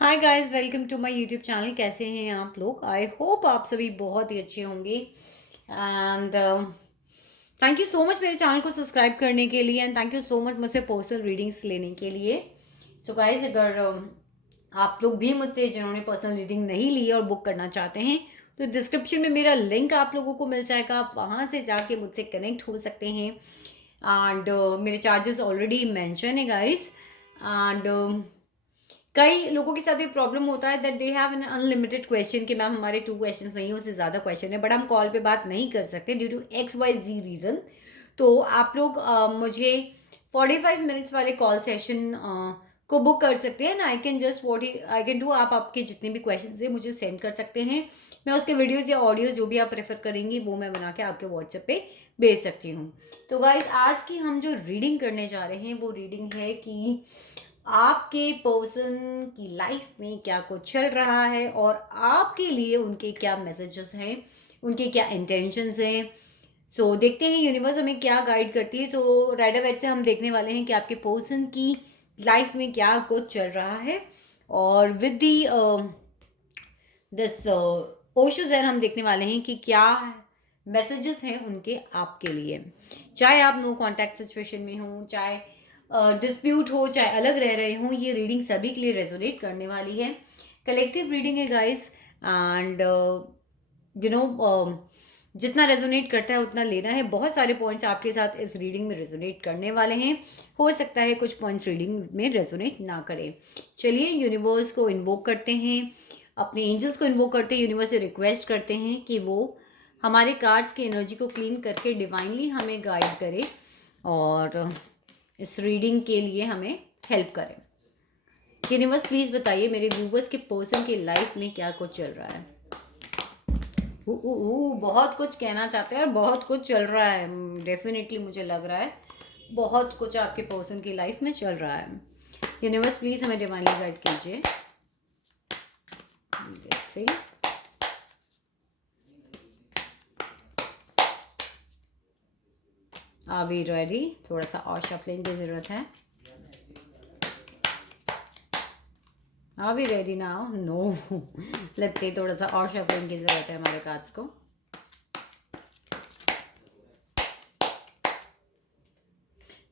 Hi guys, welcome to my YouTube channel. कैसे हैं आप लोग? आई होप आप सभी बहुत ही अच्छे होंगे। And thank you so much मेरे चैनल को सब्सक्राइब करने के लिए, and thank you so much मुझसे पर्सनल रीडिंग्स लेने के लिए। सो गाइस, अगर आप लोग भी मुझसे जिन्होंने पर्सनल रीडिंग नहीं ली है और बुक करना चाहते हैं, तो डिस्क्रिप्शन में मेरा लिंक आप लोगों को मिल जाएगा। आप वहाँ से जाके मुझसे कनेक्ट हो सकते हैं। एंड मेरे चार्जेस ऑलरेडी मेंशन है गाइस। एंड कई लोगों के साथ ये प्रॉब्लम होता है that they have an unlimited question कि मैम हमारे 2 क्वेश्चन नहीं है, उससे ज़्यादा क्वेश्चन है, बट हम कॉल पे बात नहीं कर सकते ड्यू टू XYZ रीज़न। तो आप लोग मुझे 45 मिनट्स वाले कॉल सेशन को बुक कर सकते हैं ना। I can just what I can do, आप आपके जितने भी क्वेश्चन है मुझे सेंड कर सकते हैं। मैं उसके वीडियोज़ या ऑडियोज़ जो भी आप प्रेफर करेंगी वो मैं बना के आपके व्हाट्सएप पे भेज सकती हूँ। तो गाइज, आज की हम जो रीडिंग करने जा रहे हैं वो रीडिंग है कि आपके पर्सन की लाइफ में क्या कुछ चल रहा है और आपके लिए उनके क्या मैसेजेस हैं, उनके क्या इंटेंशंस हैं। सो देखते हैं यूनिवर्स हमें क्या गाइड करती है। तो राइडर वेट से हम देखने वाले हैं कि आपके पर्सन की लाइफ में क्या कुछ चल रहा है। और with the this Osho Jain हम देखने वाले हैं कि क्या मैसेजेस हैं उनके आपके लिए। चाहे आप नो कांटेक्ट सिचुएशन में हो, चाहे डिस्प्यूट हो, चाहे अलग रह रहे हो, ये रीडिंग सभी के लिए रेजोनेट करने वाली है। कलेक्टिव रीडिंग है गाइस। एंड यू नो जितना रेजोनेट करता है उतना लेना है। बहुत सारे पॉइंट्स आपके साथ इस रीडिंग में रेजोनेट करने वाले हैं। हो सकता है कुछ पॉइंट्स रीडिंग में रेजोनेट ना करें। चलिए यूनिवर्स को इन्वोक करते हैं, अपने एंजल्स को इन्वोक करते हैं, यूनिवर्स से रिक्वेस्ट करते हैं कि वो हमारे कार्ड्स की एनर्जी को क्लीन करके डिवाइनली हमें गाइड करे और इस रीडिंग के लिए हमें हेल्प करें। यूनिवर्स प्लीज बताइए मेरे व्यूवर्स के पर्सन की लाइफ में क्या कुछ चल रहा है। बहुत कुछ कहना चाहते हैं और बहुत कुछ चल रहा है। डेफिनेटली मुझे लग रहा है बहुत कुछ आपके पर्सन की लाइफ में चल रहा है। यूनिवर्स प्लीज हमें डिवाइनली गाइड कीजिए। Let's see. Are we ready? थोड़ा सा और शफलिंग की जरूरत है। Are we ready now? No. Let's see, थोड़ा सा और शफलिंग की जरूरत है हमारे कार्ड्स को।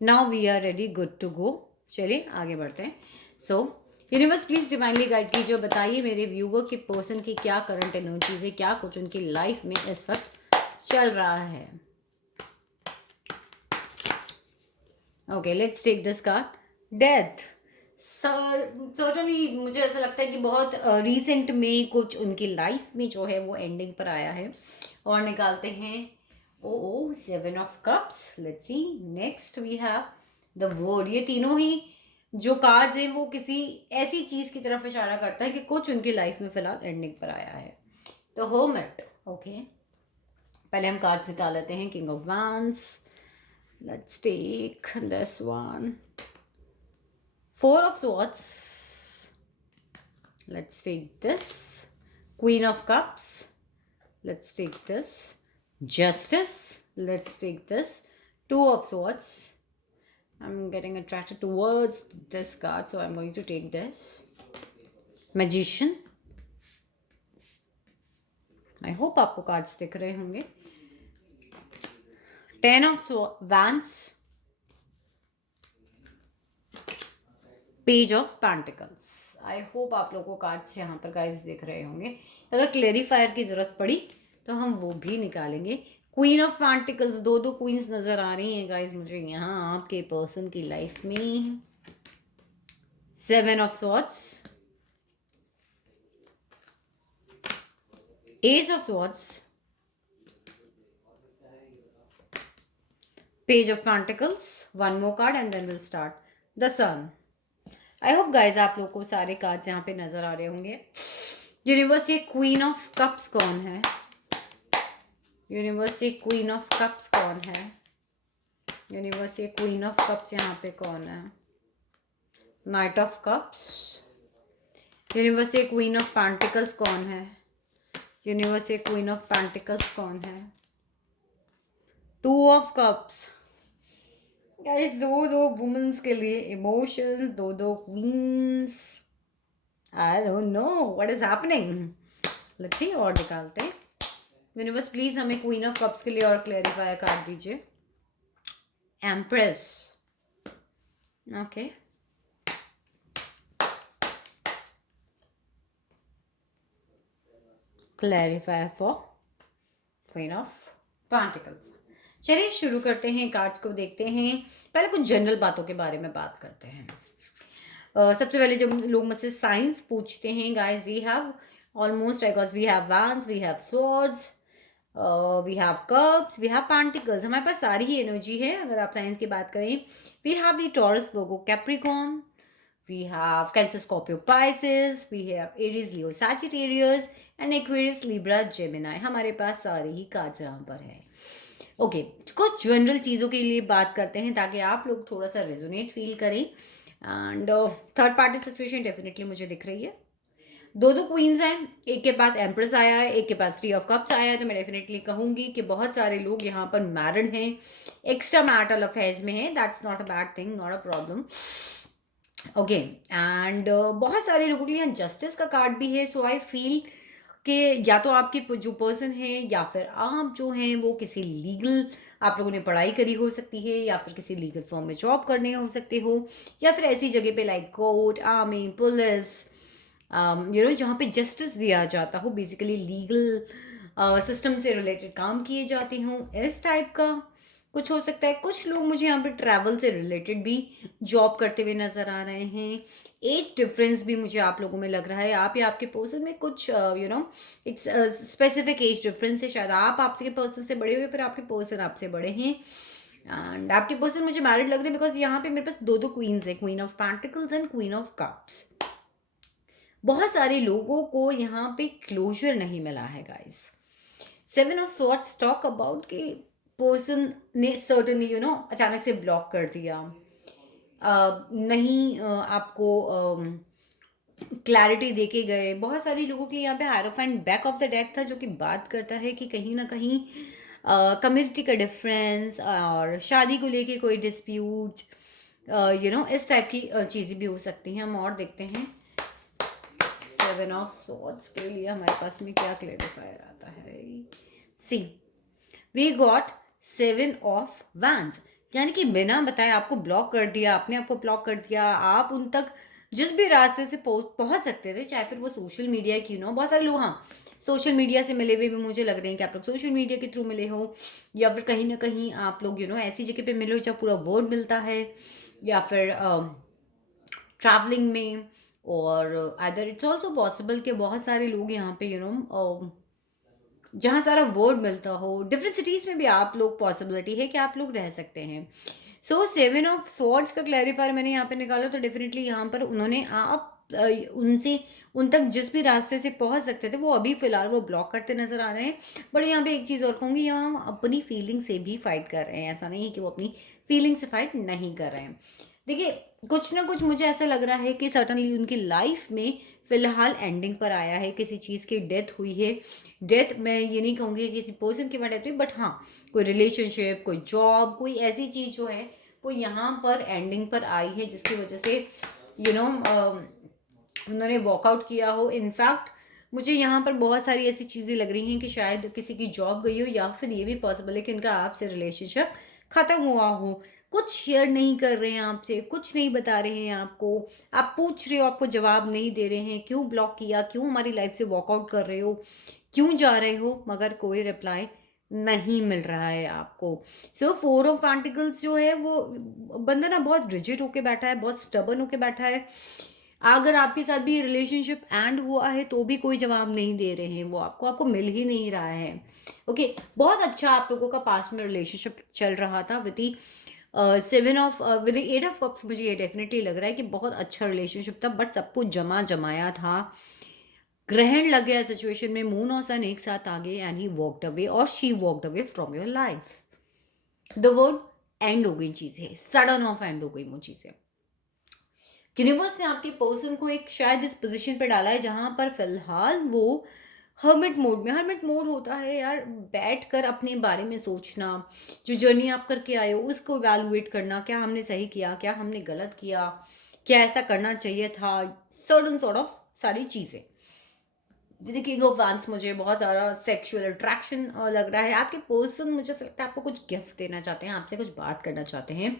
Now we are ready, good to go. चलिए आगे बढ़ते हैं। So universe please divinely guide कीजिए, बताइए मेरे व्यूवर के पर्सन की क्या करंट एनर्जीज है, क्या कुछ उनकी लाइफ में इस वक्त चल रहा है। Okay, let's take this card, death. Certainly मुझे ऐसा लगता है कि बहुत रिसेंट में कुछ उनकी लाइफ में जो है वो एंडिंग पर आया है। और निकालते हैं ओ 7 of cups. Let's see, next we have the world. ये तीनों ही जो कार्ड्स हैं वो किसी ऐसी चीज की तरफ इशारा करता है कि कुछ उनकी लाइफ में फिलहाल एंडिंग पर आया है। तो होमट। ओके, पहले हम कार्ड्स निकाल लेते हैं। King of wands, let's take this one. 4 of Swords, let's take this. Queen of Cups, let's take this. Justice, let's take this. 2 of Swords. I'm getting attracted towards this card, so I'm going to take this. Magician. I hope आपको cards दिख रहे होंगे। 10 of Wands. Page of pentacles. I hope आप लोगों को cards यहाँ पर guys दिख रहे होंगे। अगर क्लेरिफायर की जरूरत पड़ी तो हम वो भी निकालेंगे। क्वीन ऑफ पेंटिकल्स, दो दो क्वींस नजर आ रही हैं गाइस मुझे यहाँ आपके पर्सन की लाइफ में। 7 of Swords, Ace of Swords, page of pentacles. One more card and then will start the sun. I hope guys आप लोग को सारे कार्ड्स यहाँ पे नजर आ रहे होंगे। यूनिवर्स, ये क्वीन ऑफ कप्स कौन है? यूनिवर्स, ये क्वीन ऑफ कप्स कौन है? यूनिवर्स, ये क्वीन ऑफ कप्स यहाँ पे कौन है? Night of cups. यूनिवर्स, ये क्वीन ऑफ पेंटिकल्स कौन है? यूनिवर्स, ये क्वीन ऑफ पेंटिकल्स कौन है? 2 of कप्स। गाइस, दो दो वुमेन्स के लिए इमोशंस, दो दो queens. I don't know what is happening. Let's see और निकालते हैं। यूनिवर्स प्लीज हमें क्वीन ऑफ कप्स के लिए और क्लैरिफायर कार्ड दीजिए। Empress, okay, clarifier for queen of pentacles. चलिए शुरू करते हैं, कार्ड्स को देखते हैं। पहले कुछ जनरल बातों के बारे में बात करते हैं। सबसे पहले जब लोग मुझसे साइंस पूछते हैं guys, we have almost I guess we have wands, we have swords, we have cups, we have pentacles. हमारे पास सारी ही एनर्जी है अगर आप साइंस की बात करें। वी हैव द टॉरस लोगो Capricorn, we have Cancer, Scorpio, Pisces, we have Aries, Leo, Sagittarius and Aquarius, Libra, Gemini। हमारे पास सारे ही कार्ड्स यहाँ पर हैं। ओके, कुछ जनरल चीज़ों के लिए बात करते हैं ताकि आप लोग थोड़ा सा रेजोनेट फील करें। And third party situation definitely मुझे दिख रही है। दो दो क्वींस हैं, एक के पास एम्प्रेस आया है, एक के पास थ्री ऑफ कप्स आया है, तो मैं डेफिनेटली कहूंगी कि बहुत सारे लोग यहाँ पर मैरिड हैं, एक्स्ट्रा मैरिटल अफेयर्स में हैं। That's not a bad thing, not a problem. Okay, and बहुत सारे लोगों के लिए जस्टिस का कार्ड भी है। सो आई फील कि या तो आपके जो पर्सन है या फिर आप जो हैं वो किसी लीगल, आप लोगों ने पढ़ाई करी हो सकती है या फिर किसी लीगल फर्म में जॉब करने हो सकते हो, या फिर ऐसी जगह पे लाइक कोर्ट, आर्मी, पुलिस, जहाँ पे जस्टिस दिया जाता हो, बेसिकली लीगल सिस्टम से रिलेटेड काम किए जाते हों, इस टाइप का कुछ हो सकता है। कुछ लोग मुझे यहाँ पे ट्रैवल से रिलेटेड भी जॉब करते हुए नजर आ रहे हैं। एज डिफरेंस भी मुझे आप लोगों में लग रहा है, आप या आपके पर्सन में कुछ एक स्पेसिफिक एज डिफरेंस है। शायद आप आपके पर्सन से बड़े हो या फिर आपके पर्सन आपसे बड़े हैं। एंड आपके पर्सन मुझे मैरिड लग रहे हैं बिकॉज यहाँ पे मेरे पास दो दो क्वींस है, queen of pentacles and queen of cups. बहुत सारे लोगों को यहाँ पे क्लोजर नहीं मिला है guys. Seven of swords talk about कि पर्सन ने सर्टनली अचानक से ब्लॉक कर दिया, नहीं आपको क्लैरिटी देके गए। बहुत सारे लोगों के लिए यहाँ पे hierophant back of the deck था, जो कि बात करता है कि कहीं ना कहीं कम्युनिटी का डिफरेंस और शादी को लेके कोई डिस्प्यूट, इस टाइप की चीज़ें भी हो सकती हैं। हम और देखते हैं सेवन ऑफ सॉर्ड्स के लिए हमारे पास में क्या क्लैरिफायर आता है। See, we got seven of ones, यानी कि बिना बताए आपको ब्लॉक कर दिया, आपने आपको ब्लॉक कर दिया। आप उन तक जिस भी रास्ते से पहुंच सकते थे, चाहे फिर वो सोशल मीडिया की बहुत सारे लोग, हाँ, सोशल मीडिया से मिले हुए भी मुझे लग रहे हैं कि आप लोग सोशल मीडिया के थ्रू मिले हो, या फिर कहीं ना कहीं आप लोग ऐसी जगह पे मिले हो जहाँ पूरा वर्ड मिलता है, या फिर ट्रैवलिंग में। और अदर इट्स ऑल्सो पॉसिबल कि बहुत सारे लोग यहाँ पे जहाँ सारा वर्ड मिलता हो, डिफरेंट सिटीज़ में भी आप लोग, पॉसिबिलिटी है कि आप लोग रह सकते हैं। सो सेवन ऑफ स्वॉर्ड्स का क्लैरिफायर मैंने यहाँ पे निकाला, तो डेफिनेटली यहाँ पर उन्होंने उनसे उन तक जिस भी रास्ते से पहुंच सकते थे वो अभी फिलहाल वो ब्लॉक करते नजर आ रहे हैं। बट यहाँ पे एक चीज़ और कहूँगी, यहाँ हम अपनी फीलिंग से भी फाइट कर रहे हैं, ऐसा नहीं है कि वो अपनी फीलिंग से फाइट नहीं कर रहे हैं। देखिए, कुछ ना कुछ मुझे ऐसा लग रहा है कि सर्टनली उनकी लाइफ में फिलहाल एंडिंग पर आया है, किसी चीज़ की डेथ हुई है। डेथ मैं ये नहीं कहूँगी कि किसी पर्सन की डेथ हुई, बट हाँ, कोई रिलेशनशिप, कोई जॉब, कोई ऐसी चीज़ जो है वो यहाँ पर एंडिंग पर आई है, जिसकी वजह से उन्होंने वॉकआउट किया हो। इनफैक्ट मुझे यहाँ पर बहुत सारी ऐसी चीज़ें लग रही हैं कि शायद किसी की जॉब गई हो, या फिर ये भी पॉसिबल है कि इनका आपसे रिलेशनशिप ख़त्म हुआ हो। कुछ शेयर नहीं कर रहे हैं आपसे, कुछ नहीं बता रहे हैं आपको, आप पूछ रहे हो आपको जवाब नहीं दे रहे हैं, क्यों ब्लॉक किया, क्यों हमारी लाइफ से वॉकआउट कर रहे हो, क्यों जा रहे हो, मगर कोई रिप्लाई नहीं मिल रहा है आपको। सो फोर ऑफ पेंटिकल्स जो है वो बंदा ना बहुत रिजिड होके बैठा है, बहुत स्टबन होके बैठा है। अगर आपके साथ भी रिलेशनशिप एंड हुआ है तो भी कोई जवाब नहीं दे रहे हैं, वो आपको आपको मिल ही नहीं रहा है। ओके, बहुत अच्छा आप लोगों का पास्ट में रिलेशनशिप चल रहा था with seven of with eight of cups. मुझे ये डेफिनेटली लग रहा है कि बहुत अच्छा रिलेशनशिप था, बट सब कुछ जमा जमाया था, ग्रहण लग गया सिचुएशन में, मून और सन एक साथ आ गए, एंड ही वॉकड अवे और she walked away from your life. The word and हो गई चीजें, सडन ऑफ एंड हो गई वो चीजें। यूनिवर्स ने आपके पर्सन को एक शायद इस पोजीशन पे डाला है जहां पर फिलहाल वो हर्मिट मोड में, हर्मिट मोड होता है यार, बैठ कर अपने बारे में सोचना, जो जर्नी आप करके आए हो उसको इवैल्यूएट करना, क्या हमने सही किया, क्या हमने गलत किया, क्या ऐसा करना चाहिए था, सर्टन सॉर्ट ऑफ सारी चीज़ें। द किंग ऑफ वैंड्स मुझे बहुत ज़्यादा सेक्सुअल अट्रैक्शन लग रहा है। आपके पर्सन मुझे ऐसा लगता है आपको कुछ गिफ्ट देना चाहते हैं, आपसे कुछ बात करना चाहते हैं।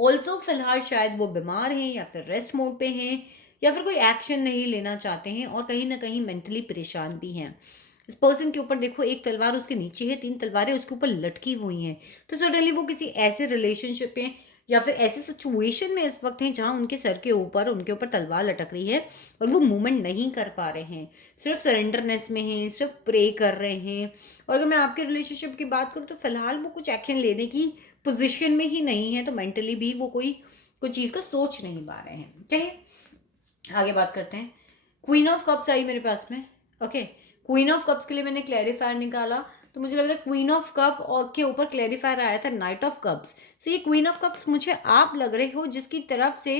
ऑल्सो फिलहाल शायद वो बीमार हैं या फिर रेस्ट मोड पे हैं या फिर कोई एक्शन नहीं लेना चाहते हैं और कहीं न कहीं मेंटली परेशान भी हैं। इस पर्सन के ऊपर देखो एक तलवार उसके नीचे है, 3 तलवारें उसके ऊपर लटकी हुई हैं। तो सडनली वो किसी ऐसे रिलेशनशिप में या फिर ऐसे सिचुएशन में इस वक़्त हैं जहाँ उनके ऊपर तलवार लटक रही है और वो मूवमेंट नहीं कर पा रहे हैं। सिर्फ सरेंडरनेस में हैं, सिर्फ प्रे कर रहे हैं। और अगर मैं आपके रिलेशनशिप की बात करूँ तो फिलहाल वो कुछ एक्शन लेने की पोजीशन में ही नहीं है, तो मेंटली भी वो कोई कुछ चीज़ का सोच नहीं पा रहे हैं। चलिए आगे बात करते हैं। क्वीन ऑफ कप्स आई मेरे पास में। ओके, क्वीन ऑफ कप्स के लिए मैंने क्लैरिफायर निकाला, तो मुझे लग रहा है क्वीन ऑफ कप और के ऊपर क्लैरिफायर आया था नाइट ऑफ कप्स। तो ये क्वीन ऑफ कप्स मुझे आप लग रहे हो जिसकी तरफ से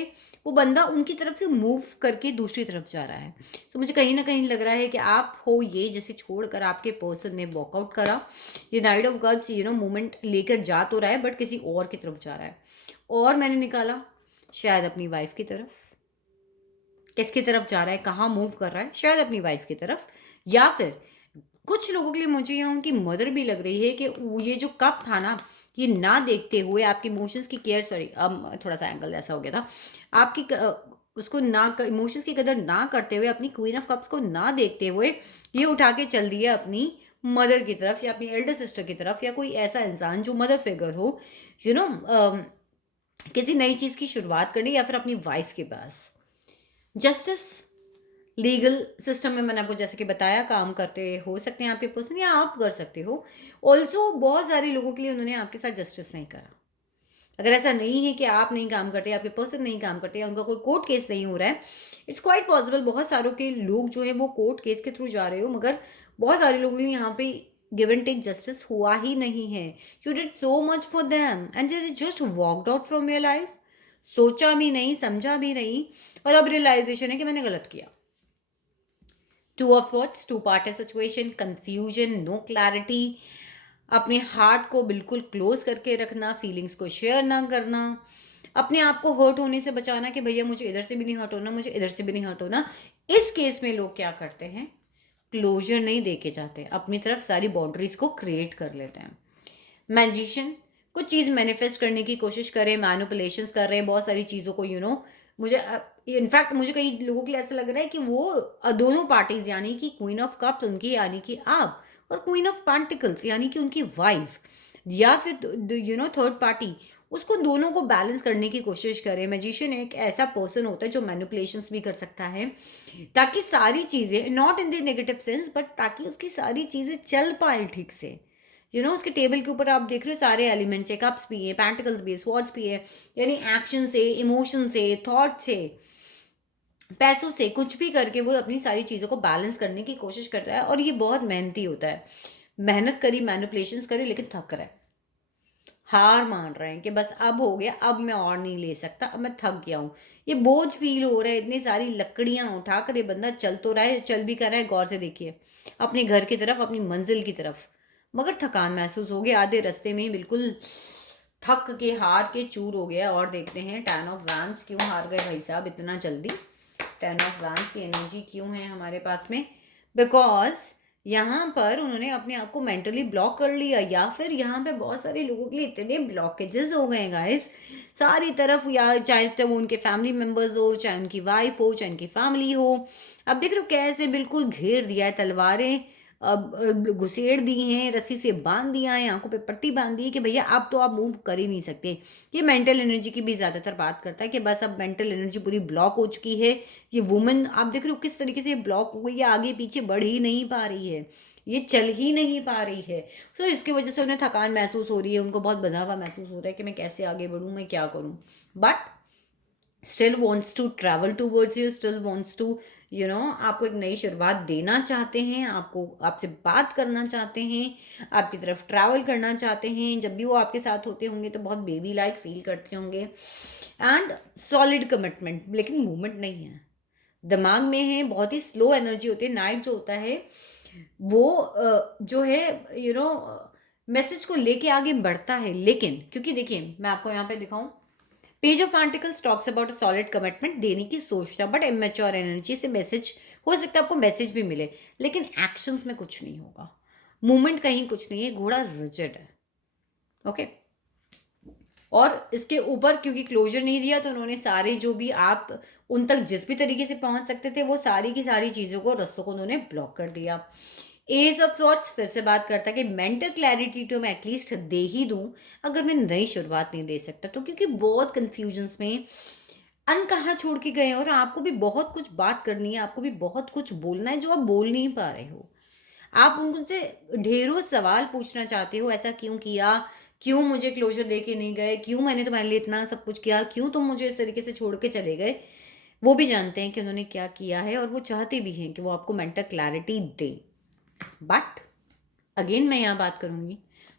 वो बंदा उनकी तरफ से मूव करके दूसरी तरफ जा रहा है। तो मुझे कहीं ना कहीं लग रहा है कि आप हो ये जिसे छोड़कर आपके पर्सन ने वॉकआउट करा। ये नाइट ऑफ कप्स मूवमेंट लेकर जा तो रहा है बट किसी और की तरफ जा रहा है। और मैंने निकाला शायद अपनी वाइफ की तरफ। किसकी तरफ जा रहा है, कहाँ मूव कर रहा है, शायद अपनी वाइफ की तरफ। या फिर कुछ लोगों के लिए मुझे यहाँ उनकी मदर भी लग रही है कि ये जो कप था ना, ये ना देखते हुए आपके इमोशंस की केयर, सॉरी अब थोड़ा सा एंगल ऐसा हो गया था, आपकी उसको ना इमोशंस की कदर ना करते हुए अपनी क्वीन ऑफ कप्स को ना देखते हुए ये उठा के चल दिया अपनी मदर की तरफ या अपनी एल्डर सिस्टर की तरफ या कोई ऐसा इंसान जो मदर फिगर हो, यू नो किसी नई चीज़ की शुरुआत करनी या फिर अपनी वाइफ के पास। जस्टिस लीगल सिस्टम में मैंने आपको जैसे कि बताया काम करते हो सकते हैं आपके पर्सन या आप कर सकते हो। ऑल्सो बहुत सारे लोगों के लिए उन्होंने आपके साथ जस्टिस नहीं करा। अगर ऐसा नहीं है कि आप नहीं काम करते, आपके पर्सन नहीं काम करते या उनका कोई कोर्ट केस नहीं हो रहा है, इट्स क्वाइट पॉसिबल बहुत सारों के लोग जो है वो कोर्ट केस के थ्रू जा रहे हो, मगर बहुत सारे लोगों के लिए यहाँ पे गिव एंड टेक जस्टिस हुआ ही नहीं है। You did so much for them and they just walked out from your life. सोचा भी नहीं, समझा भी नहीं, और अब रियलाइजेशन है कि मैंने गलत किया। Two of swords, two part situation, confusion, no clarity, अपने हार्ट को बिल्कुल क्लोज करके रखना, फीलिंग्स को शेयर ना करना, अपने आप को हर्ट होने से बचाना कि भैया मुझे इधर से भी नहीं हर्ट होना, मुझे इधर से भी नहीं हर्ट होना। इस केस में लोग क्या करते हैं, क्लोजर नहीं देके जाते, अपनी तरफ सारी बाउंड्रीज को क्रिएट कर लेते हैं। मैजिशियन कुछ चीज़ मैनिफेस्ट करने की कोशिश करें, मैनिपुलेशंस कर रहे हैं बहुत सारी चीज़ों को, मुझे इनफैक्ट मुझे कई लोगों के लिए ऐसा लग रहा है कि वो दोनों पार्टीज यानी कि क्वीन ऑफ कप्स उनकी यानी कि आप और क्वीन ऑफ पेंटिकल्स यानी कि उनकी वाइफ या फिर थर्ड पार्टी, उसको दोनों को बैलेंस करने की कोशिश करें। मैजिशियन एक ऐसा पर्सन होता है जो मैनिपुलेशंस भी कर सकता है ताकि सारी चीज़ें, not in the negative sense but ताकि उसकी सारी चीज़ें चल पाए ठीक से। उसके टेबल के ऊपर आप देख रहे हो सारे एलिमेंट्स है, कप्स भी है, पेंटिकल्स भी है, स्वॉर्ड्स भी है, यानी एक्शन से, इमोशन से, थॉट से, पैसों से, कुछ भी करके वो अपनी सारी चीज़ों को बैलेंस करने की कोशिश कर रहा है और ये बहुत मेहनती होता है। मेहनत करी, मैनिपुलेशंस करी, लेकिन थक रहा है, हार मान रहे हैं कि बस अब हो गया, अब मैं और नहीं ले सकता, अब मैं थक गया हूँ। ये बोझ फील हो रहा है, इतनी सारी लकड़ियाँ उठाकर ये बंदा चल तो रहा है, चल भी कर रहा है, गौर से देखिए अपने घर की तरफ, अपनी मंजिल की तरफ, मगर थकान महसूस हो गई, आधे रास्ते में ही बिल्कुल थक के हार के चूर हो गया। और देखते हैं 10 ऑफ वैंड्स क्यों हार गए भाई साहब इतना जल्दी। 10 ऑफ वैंड्स की एनर्जी क्यों है हमारे पास में? बिकॉज यहाँ पर उन्होंने अपने आप को मेंटली ब्लॉक कर लिया, या फिर यहाँ पे बहुत सारे लोगों के लिए इतने ब्लॉकेजेस हो गए गाइस सारी तरफ, या चाहे तो वो उनके फैमिली मेंबर्स हो, चाहे उनकी वाइफ हो, चाहे उनकी फैमिली हो। अब देख रहे हो कैसे बिल्कुल घेर दिया है, तलवारें अब घुसेड़ दी हैं, रस्सी से बांध दिया है, आंखों पे पट्टी बांध दी है कि भैया अब तो आप मूव कर ही नहीं सकते। ये मेंटल एनर्जी की भी ज़्यादातर बात करता है कि बस अब मेंटल एनर्जी पूरी ब्लॉक हो चुकी है। ये वुमेन आप देख रहे हो किस तरीके से ब्लॉक हो गई है, आगे पीछे बढ़ ही नहीं पा रही है, ये चल ही नहीं पा रही है। तो इसकी वजह से उन्हें थकान महसूस हो रही है, उनको बहुत बंधा हुआ महसूस हो रहा है कि मैं कैसे आगे बढ़ूँ, मैं क्या करूँ, but still wants to travel towards you, still wants to आपको एक नई शुरुआत देना चाहते हैं, आपको आपसे बात करना चाहते हैं, आपकी तरफ ट्रैवल करना चाहते हैं। जब भी वो आपके साथ होते होंगे तो बहुत बेबी लाइक फील करते होंगे एंड सॉलिड कमिटमेंट, लेकिन मूवमेंट नहीं है, दिमाग में है, बहुत ही स्लो एनर्जी होती है। नाइट जो होता है वो जो है मैसेज को लेके आगे बढ़ता है, लेकिन क्योंकि देखिए मैं आपको यहाँ पे दिखाऊं, page of pentacles talks about a solid commitment, देने की सोचता, बट इमेच्योर एनर्जी से मैसेज हो सकता है, आपको मैसेज भी मिले, लेकिन एक्शंस में कुछ नहीं होगा, मूवमेंट कहीं कुछ नहीं है, घोड़ा रिजिड है। ओके, और इसके ऊपर क्योंकि क्लोजर नहीं दिया तो उन्होंने सारे जो भी आप उन तक जिस भी तरीके से पहुंच सकते थे वो सारी की सारी चीजों को, रस्तों को उन्होंने ब्लॉक कर दिया। एज ऑफ सॉर्ट्स फिर से बात करता है कि मेंटल क्लैरिटी तो मैं एटलीस्ट दे ही दूं, अगर मैं नई शुरुआत नहीं दे सकता तो, क्योंकि बहुत कंफ्यूजन्स में अनकहा छोड़ के गए हैं और आपको भी बहुत कुछ बात करनी है, आपको भी बहुत कुछ बोलना है जो आप बोल नहीं पा रहे हो। आप उनसे ढेरों सवाल पूछना चाहते हो, ऐसा क्यों किया, क्यों मुझे क्लोजर दे के नहीं गए, क्यों मैंने तुम्हारे लिए इतना सब कुछ किया, क्यों तुम मुझे इस तरीके से छोड़ के चले गए। वो भी जानते हैं कि उन्होंने क्या किया है और वो चाहते भी हैं कि वो आपको mental clarity they. But again मैं यहाँ बात करूंगी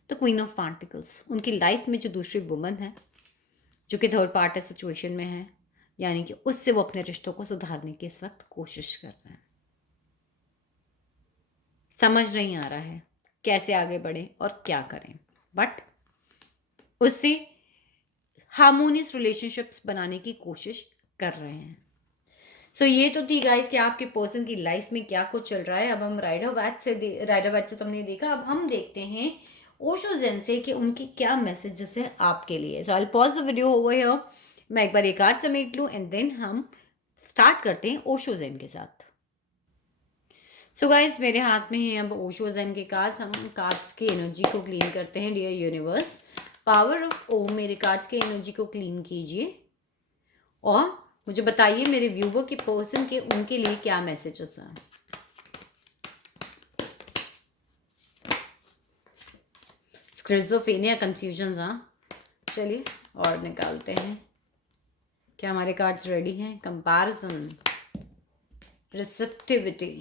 तो क्वीन ऑफ पार्टिकल्स, उनकी लाइफ में जो दूसरी वुमन है जो कि थर्ड पार्टी सिचुएशन में है, यानी कि उससे वो अपने रिश्तों को सुधारने की इस वक्त कोशिश कर रहे हैं। समझ नहीं आ रहा है कैसे आगे बढ़े और क्या करें, बट उससे हार्मोनियस रिलेशनशिप्स बनाने की कोशिश कर रहे हैं। सो ये तो थी गाइस कि आपके पर्सन की लाइफ में क्या कुछ चल रहा है। अब हम राइडर वैट से तो हमने देखा, अब हम देखते हैं ओशो ज़ेन से कि उनके क्या मैसेजेस हैं आपके लिए। So I pause the video over here, मैं एक बार एक कार्ड समेट लूँ एंड देन हम स्टार्ट करते हैं ओशो ज़ेन के साथ। सो गाइस मेरे हाथ में है अब ओशो ज़ेन के कार्ड्स, हम कार्ड्स की एनर्जी को क्लीन करते हैं। डियर यूनिवर्स, पावर ऑफ ओम, मेरे कार्ड्स की एनर्जी को क्लीन कीजिए और मुझे बताइए मेरे व्यूवर के पर्सन के उनके लिए क्या मैसेजेस हैं। स्क्रिज़ोफ्रेनिया, कंफ्यूजन, हाँ चलिए और निकालते हैं। क्या हमारे कार्ड्स रेडी हैं? Comparison, receptivity.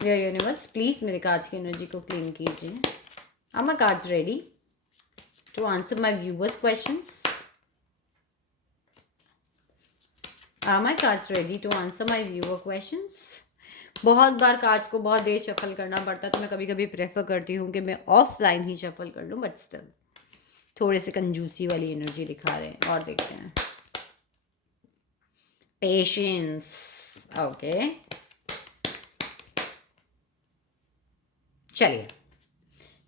Dear universe please मेरे कार्ड्स की एनर्जी को क्लीन कीजिए। Are my cards ready to answer my viewers questions? Are my cards ready to answer my viewer questions? बहुत बार कार्ड्स को बहुत देर शफल करना पड़ता है तो मैं कभी कभी प्रेफर करती हूँ कि मैं ऑफलाइन ही शफल कर लूँ, बट स्टिल थोड़े से कंजूसी वाली एनर्जी दिखा रहे हैं। और देखते हैं। पेशेंस, ओके चलिए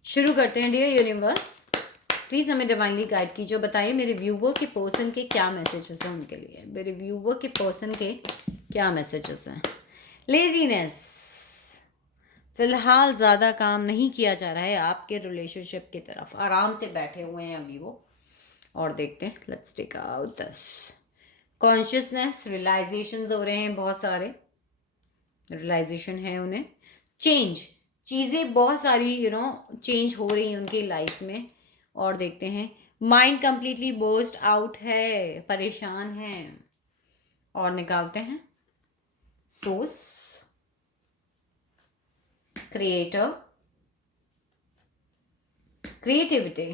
शुरू करते हैं। डियर यूनिवर्स प्लीज हमें डिवाइनली गाइड कीजिए, बताइए मेरे व्यूवर के पर्सन के क्या मैसेजेस हैं उनके लिए। मेरे व्यूवर के पर्सन के क्या मैसेजेस हैं? लेजीनेस, फिलहाल ज़्यादा काम नहीं किया जा रहा है आपके रिलेशनशिप की तरफ, आराम से बैठे हुए हैं अभी वो। और देखते हैं, let's take out this. Consciousness, realization हो रहे हैं, बहुत सारे रियलाइजेशन है उन्हें। चेंज, चीज़ें बहुत सारी चेंज हो रही हैं उनकी लाइफ में। और देखते हैं, माइंड कंप्लीटली बर्स्ट आउट है, परेशान है। और निकालते हैं, source, creator, creativity,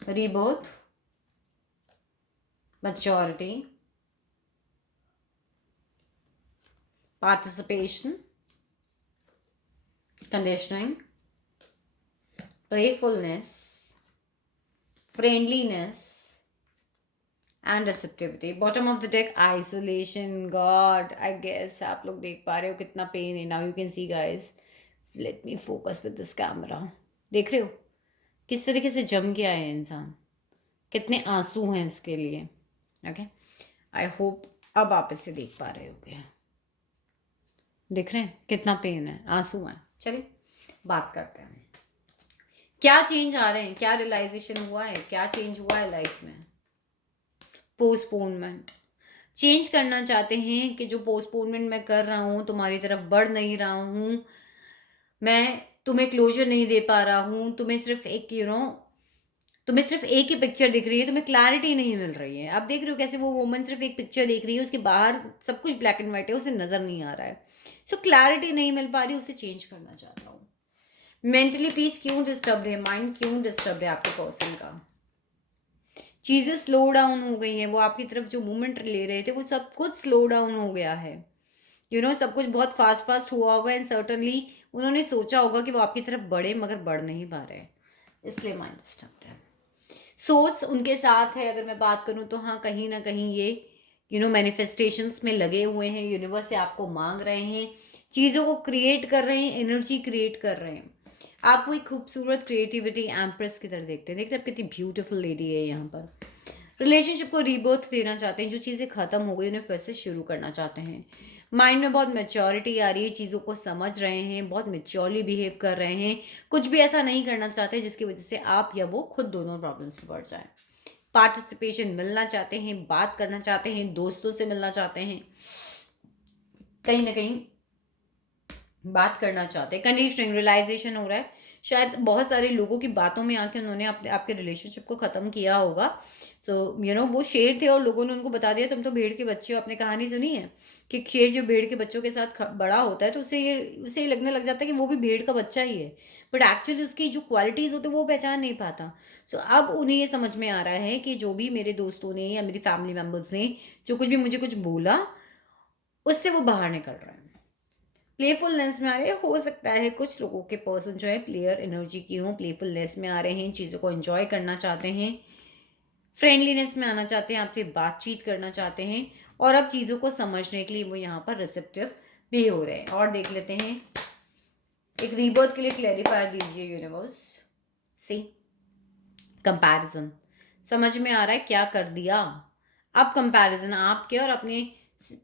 rebirth, maturity, participation, conditioning, playfulness, friendliness and receptivity. Bottom of the deck, isolation. God, I guess आप लोग देख पा रहे हो कितना पेन है। Now you can see guys. Let me focus with this camera. देख रहे हो किस तरीके से जम गया है इंसान, कितने आंसू हैं इसके लिए। ओके, आई होप अब आप इसे देख पा रहे होगे। देख रहे हैं कितना पेन है, आंसू हैं। चलिए बात करते हैं, क्या चेंज आ रहे हैं, क्या रियलाइजेशन हुआ है, क्या चेंज हुआ है लाइफ में। पोस्टपोनमेंट, चेंज करना चाहते हैं कि जो पोस्टपोनमेंट मैं कर रहा हूँ, तुम्हारी तरफ बढ़ नहीं रहा हूँ, मैं तुम्हें क्लोजर नहीं दे पा रहा हूँ, तुम्हें सिर्फ एक तुम्हें सिर्फ एक ही पिक्चर दिख रही है, तुम्हें क्लैरिटी नहीं मिल रही है। आप देख रहे हो कैसे वो वुमन सिर्फ एक पिक्चर देख रही है, उसके बाहर सब कुछ ब्लैक एंड व्हाइट है, उसे नजर नहीं आ रहा है। सो क्लैरिटी नहीं मिल पा रही, उसे चेंज करना चाहता हूँ। मेंटली पीस क्यों डिस्टर्ब है, माइंड क्यों डिस्टर्ब है आपके पर्सन का। चीजें स्लो डाउन हो गई हैं, वो आपकी तरफ जो मूवमेंट ले रहे थे वो सब कुछ स्लो डाउन हो गया है। सब कुछ बहुत फास्ट फास्ट हुआ होगा एंड सर्टनली उन्होंने सोचा होगा कि वो आपकी तरफ बढ़े, मगर बढ़ नहीं पा रहे, इसलिए माइंड डिस्टर्ब है। सोर्स उनके साथ है अगर मैं बात करूँ तो हाँ, कहीं न कहीं ये मैनिफेस्टेशंस में लगे हुए हैं, यूनिवर्स से आपको माँग रहे हैं, चीज़ों को क्रिएट कर रहे हैं, एनर्जी क्रिएट कर रहे हैं। आपको एक खूबसूरत क्रिएटिविटी एम्प्रेस की तरह देखते हैं। देखते हैं आप कितनी ब्यूटीफुल लेडी है यहाँ पर। रिलेशनशिप को रीबर्थ देना चाहते हैं, जो चीज़ें खत्म हो गई उन्हें फिर से शुरू करना चाहते हैं। माइंड में बहुत मैच्योरिटी आ रही है, चीज़ों को समझ रहे हैं, बहुत मैच्योरली बिहेव कर रहे हैं। कुछ भी ऐसा नहीं करना चाहते जिसकी वजह से आप या वो खुद दोनों प्रॉब्लम्स में पड़ जाएँ। पार्टिसिपेशन मिलना चाहते हैं, बात करना चाहते हैं, दोस्तों से मिलना चाहते हैं। कहीं न कहीं बात करना चाहते हैं, कंडीशनिंग रियलाइज़ेशन हो रहा है। शायद बहुत सारे लोगों की बातों में आके उन्होंने अपने आपके रिलेशनशिप को ख़त्म किया होगा। सो वो शेर थे और लोगों ने उनको बता दिया तुम तो भेड़ के बच्चे हो। आपने कहानी सुनी है कि शेर जो भेड़ के बच्चों के साथ बड़ा होता है तो उसे ये लगने लग जाता है कि वो भी भेड़ का बच्चा ही है। बट एक्चुअली उसकी जो क्वालिटीज़ होती है वो पहचान नहीं पाता। सो अब उन्हें ये समझ में आ रहा है कि जो भी मेरे दोस्तों ने या मेरी फैमिली मेंबर्स ने जो कुछ भी मुझे कुछ बोला, उससे वो बाहर निकल रहा है। प्लेफुलनेस में आ रहे हैं। हो सकता है कुछ लोगों के पर्सन जो है प्लेयर एनर्जी की हों, प्लेफुलनेस में आ रहे हैं, चीज़ों को एंजॉय करना चाहते हैं, फ्रेंडलीनेस में आना चाहते हैं, आपसे बातचीत करना चाहते हैं और अब चीज़ों को समझने के लिए वो यहाँ पर रिसेप्टिव भी हो रहे हैं। और देख लेते हैं, एक रीबर्थ के लिए क्लैरिफायर दीजिए यूनिवर्स। सी कंपैरिजन समझ में आ रहा है क्या कर दिया। अब कंपैरिजन आपके और अपने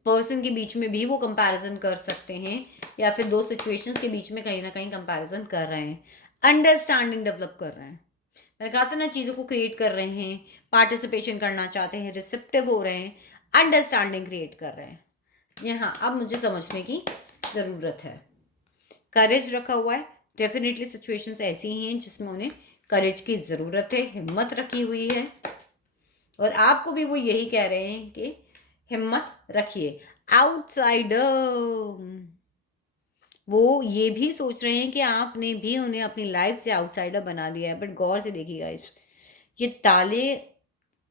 पर्सन के बीच में भी वो कंपैरिजन कर सकते हैं या फिर दो सिचुएशंस के बीच में कहीं ना कहीं कंपैरिजन कर रहे हैं, अंडरस्टैंडिंग डेवलप कर रहे हैं। मैंने कहा था ना, चीज़ों को क्रिएट कर रहे हैं, पार्टिसिपेशन करना चाहते हैं, रिसेप्टिव हो रहे हैं, अंडरस्टैंडिंग क्रिएट कर रहे हैं। यहाँ अब मुझे समझने की ज़रूरत है। करेज रखा हुआ है। डेफिनेटली सिचुएशंस ऐसी ही हैं जिसमें उन्हें करेज की ज़रूरत है, हिम्मत रखी हुई है और आपको भी वो यही कह रहे हैं कि हिम्मत रखिए। आउटसाइडर वो ये भी सोच रहे हैं कि आपने भी उन्हें अपनी लाइफ से आउटसाइडर बना दिया है। बट गौर से देखिएगा, ये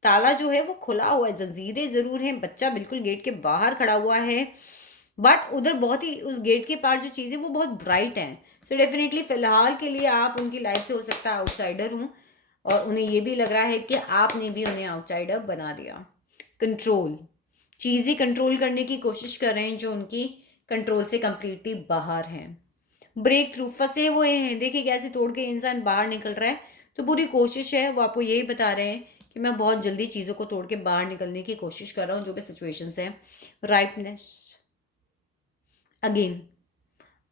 ताला जो है वो खुला हुआ है, जंजीरें ज़रूर हैं, बच्चा बिल्कुल गेट के बाहर खड़ा हुआ है, बट उधर बहुत ही उस गेट के पार जो चीज़ें वो बहुत ब्राइट हैं। सो डेफिनेटली फ़िलहाल के लिए आप उनकी लाइफ से हो सकता है आउटसाइडर हूँ और उन्हें ये भी लग रहा है कि आपने भी उन्हें आउटसाइडर बना दिया। कंट्रोल, चीज़ें कंट्रोल करने की कोशिश कर रहे हैं जो उनकी कंट्रोल से कंप्लीटली बाहर हैं। ब्रेक थ्रू, फंसे हुए हैं, देखिए कैसे तोड़ के इंसान बाहर निकल रहा है। तो पूरी कोशिश है, वो आपको यही बता रहे हैं कि मैं बहुत जल्दी चीज़ों को तोड़ के बाहर निकलने की कोशिश कर रहा हूँ जो भी सिचुएशंस हैं। राइटनेस, अगेन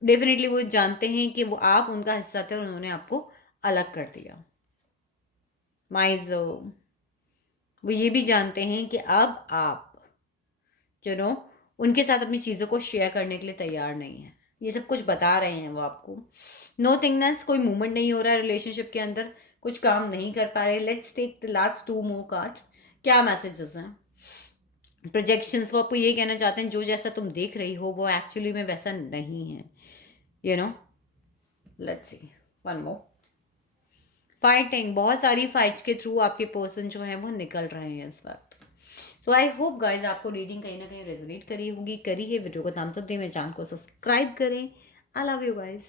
डेफिनेटली वो जानते हैं कि वो आप उनका हिस्सा थे और उन्होंने आपको अलग कर दिया। माइज वो ये भी जानते हैं कि अब आप यू नो उनके साथ अपनी चीज़ों को शेयर करने के लिए तैयार नहीं है। ये सब कुछ बता रहे हैं वो आपको। नो थिंगनेस, कोई मूवमेंट नहीं हो रहा है रिलेशनशिप के अंदर, कुछ काम नहीं कर पा रहे। Let's take the last 2 more cards. क्या मैसेजेस हैं? प्रोजेक्शंस, वो आपको ये कहना चाहते हैं जो जैसा तुम देख रही हो वो एक्चुअली में वैसा नहीं है। You know let's see one more. Fighting, बहुत सारी फाइट्स के थ्रू आपके पर्सन जो हैं वो निकल रहे हैं इस वक्त। सो आई होप गाइज आपको रीडिंग कहीं ना कहीं रेजोनेट करी होगी, करी है। वीडियो को थम्स अप दें, मेरे चैनल को सब्सक्राइब करें। I love you guys.